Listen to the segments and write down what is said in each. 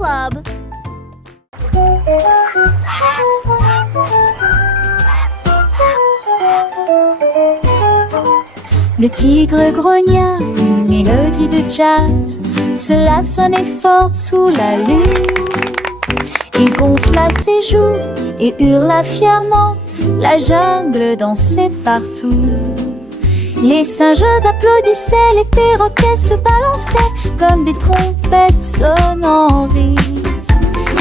Club. Le tigre grogna une mélodie de jazz. Cela sonnait fort sous la lune. Il gonfla ses joues et hurla fièrement. La jungle dansait partout. Les singes applaudissaient, les perroquets se balançaient comme des trompettes sonnant vite.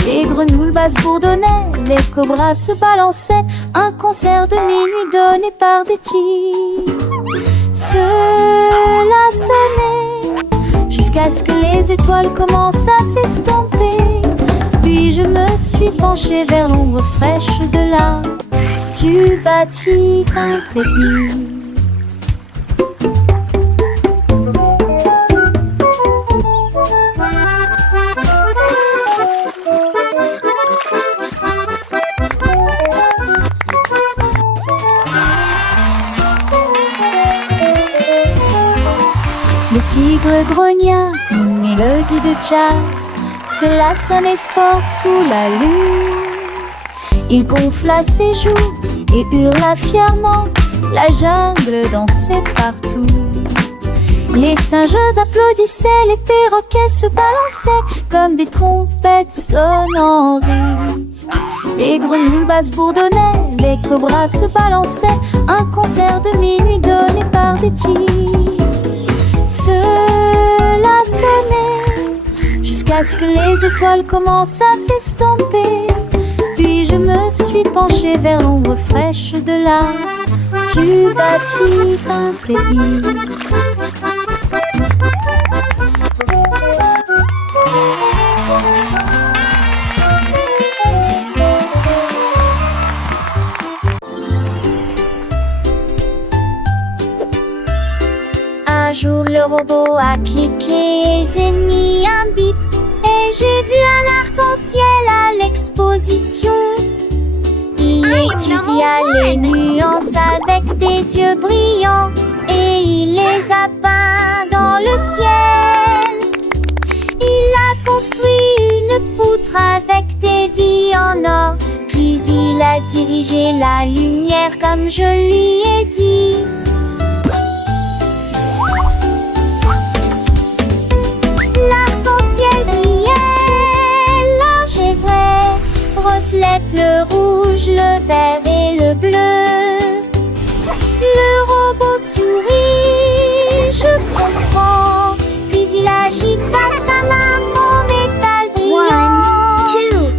Les grenouilles basses bourdonnaient, les cobras se balançaient. Un concert de minuit donné par des tigres. Cela sonnait jusqu'à ce que les étoiles commencent à s'estomper. Puis je me suis penchée vers l'ombre fraîche de l'arbre. Tu bâtis intrépide. Le tigre grogna une mélodie de jazz. Cela sonnait fort sous la lune. Il gonfla ses joues et hurla fièrement. La jungle dansait partout. Les singes applaudissaient, les perroquets se balançaient comme des trompettes sonnant vite. Les grenouilles basses bourdonnaient, les cobras se balançaient. Un concert de minuit donné par des tigres. Cela sonnait jusqu'à ce que les étoiles commencent à s'estomper. Puis je me suis penchée vers l'ombre fraîche de l'arbre. Tu bâtis intrépide. Un jour le robot a cliqué et mis un bip. Et j'ai vu un arc-en-ciel à l'exposition. Il étudia les nuances avec des yeux brillants. Et il les a peints dans le ciel. Il a construit une poutre avec des vies en or. Puis il a dirigé la lumière comme je lui ai dit. L'arc-en-ciel brillait, large et vrai, reflète le rouge, le vert et le bleu. Le robot sourit, je comprends, puis il agita sa main en métal brillant.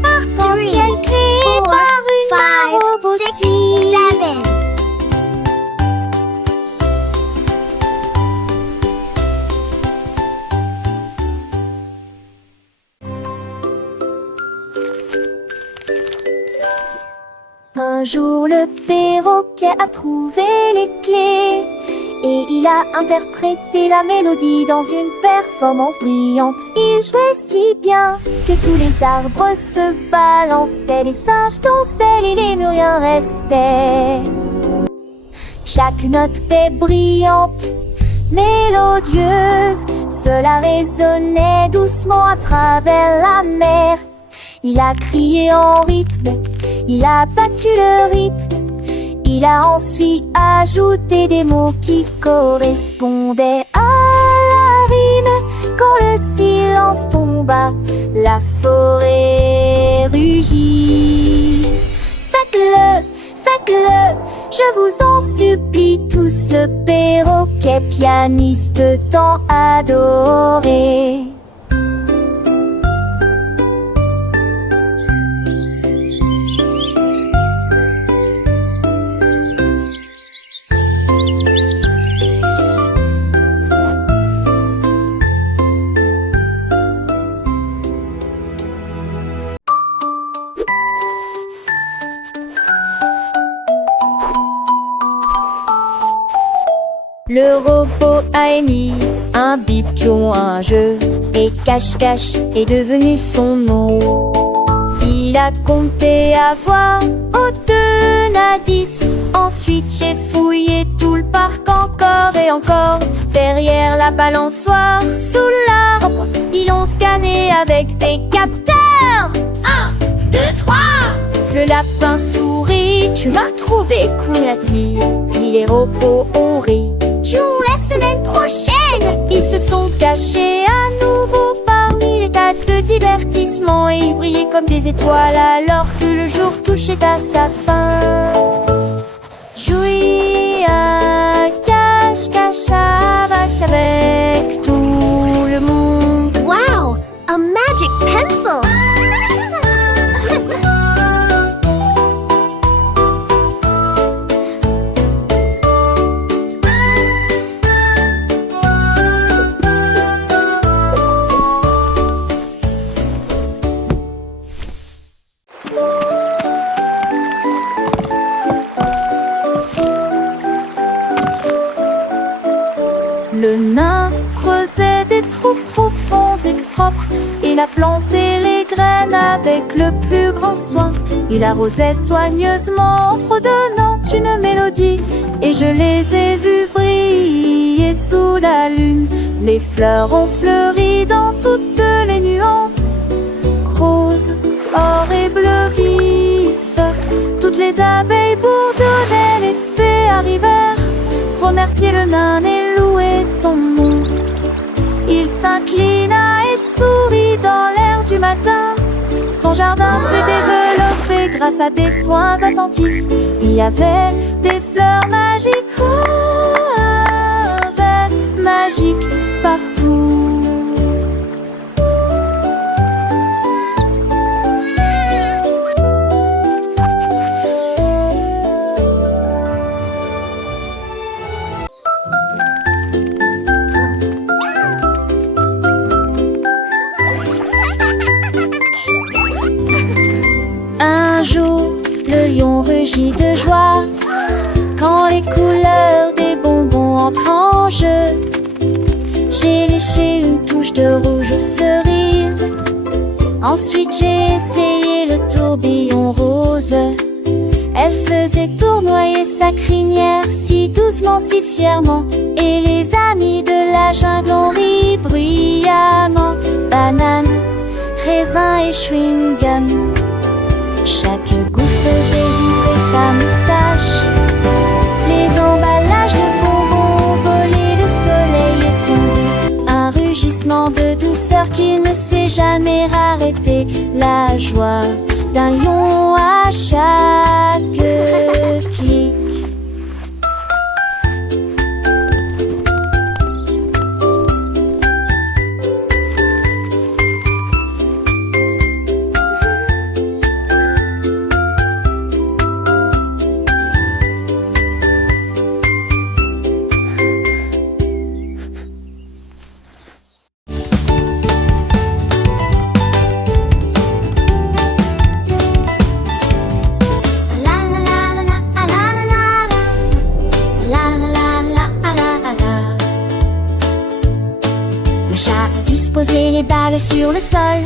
Arc-en-ciel créé par une main robotique. Un jour le perroquet a trouvé les clés et il a interprété la mélodie dans une performance brillante. Il jouait si bien que tous les arbres se balançaient, les singes dansaient et les murs restaient. Chaque note était brillante, mélodieuse, cela résonnait doucement à travers la mer. Il a crié en rythme, il a battu le rythme. Il a ensuite ajouté des mots qui correspondaient à la rime. Quand le silence tomba, la forêt rugit. Faites-le, faites-le, je vous en supplie tous, le perroquet pianiste tant adoré. Le robot a émis un bip, jouant un jeu, et cache-cache est devenu son nom. Il Il a compté à voix au-de à 10. Ensuite j'ai fouillé tout le parc encore et encore. Derrière la balançoire, sous l'arbre, ils l'ont scanné avec des capteurs. 1, 2, 3. Le lapin sourit, tu m'as trouvé cool, a-t-il. Puis les robots ont ri. Jouons la semaine prochaine. Ils se sont cachés à nouveau parmi les tas de divertissements et ils brillaient comme des étoiles alors que le jour touchait à sa fin. Jouer à cache-cache avec tout le monde. Wow, a magic pencil! Le nain creusait des trous profonds et propres. Il a planté les graines avec le plus grand soin. Il arrosait soigneusement en fredonnant une mélodie. Et je les ai vus briller sous la lune. Les fleurs ont fleuri dans toutes les nuances, rose, or et bleu vif. Toutes les abeilles bourdonnaient, les fées arrivèrent remercier le nain et louer son nom. Il s'inclina et sourit dans l'air du matin. Son jardin s'est développé grâce à des soins attentifs. Il y avait des fleurs magiques, verts magiques partout. Un jour, le lion rugit de joie quand les couleurs des bonbons entrent en jeu. J'ai léché une touche de rouge aux cerises. Ensuite j'ai essayé le tourbillon rose. Elle faisait tournoyer sa crinière si doucement, si fièrement. Et les amis de la jungle ont ri bruyamment. Banane, raisin et chewing-gum. Chaque goût faisait vibrer sa moustache. Les emballages de bonbons volés, le soleil est tombé. Un rugissement de douceur qui ne s'est jamais arrêté. La joie d'un lion à chaque clic. Disposer les balles sur le sol,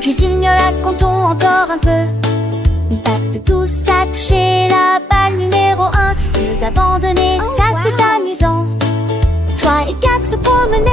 puis il miaula comptons encore un peu. Une patte douce a touché la balle numéro 1. Nous abandonner, ça c'est amusant. Toi et Kat se promenaient